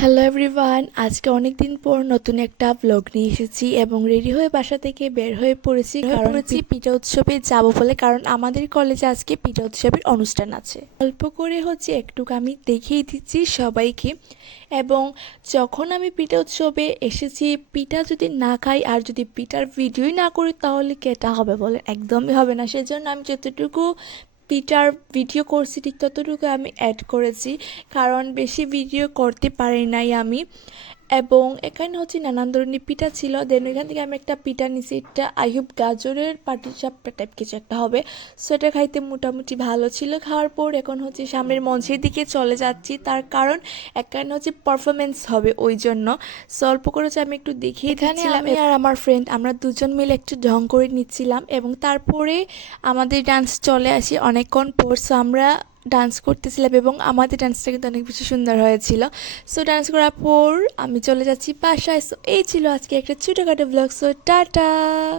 Hello everyone, আজকে অনেক দিন পর নতুন একটা ব্লগ নিয়ে এসেছি এবং রেডি হয়ে বাসা থেকে বের হয়ে পড়েছি পিঠা উৎসবে যাব বলে, কারণ আমাদের কলেজে আজকে পিঠা উৎসবের অনুষ্ঠান আছে। অল্প করে একটু আমি দেখিয়ে দিচ্ছি সবাইকে। এবং যখন আমি পিঠা উৎসবে এসেছি, পিঠা যদি না খাই আর যদি পিঠার ভিডিওই না করি তাহলে কেটা হবে বলে? একদমই হবে না। সেজন্য আমি যতটুকু পিঠার ভিডিও করছি ঠিক ততটুকু আমি অ্যাড করেছি, কারণ বেশি ভিডিও করতে পারি নাই আমি। এবং এখানে নানান ধরনের পিঠা ছিল। দেন ওইখান থেকে আমি একটা পিঠা নিছি, এটা আইহুব গাজরের পাটিসাপটা টাইপ কিছু একটা হবে। সো এটা খাইতে মোটামুটি ভালো ছিল। খাওয়ার পর এখন সামনের মঞ্চের দিকে চলে যাচ্ছি, তার কারণ এখানে পারফরমেন্স হবে, ওই জন্য। সো অল্প করে আমি একটু দেখিয়ে দিচ্ছিলাম। আমি আর আমার ফ্রেন্ড আমরা দুজন মিলে একটু ঢং করে নিচ্ছিলাম এবং তারপরে আমাদের ডান্স চলে আসে অনেকক্ষণ পর। সো আমরা ডান্স করতেছিলাম এবং আমাদের ডান্সটা কিন্তু অনেক বেশি সুন্দর হয়েছিল। সো ডান্স করার পর আমি চলে যাচ্ছি বাসায়। সো এই ছিল আজকে একটা ছোটোখাটো ব্লগ। So tata.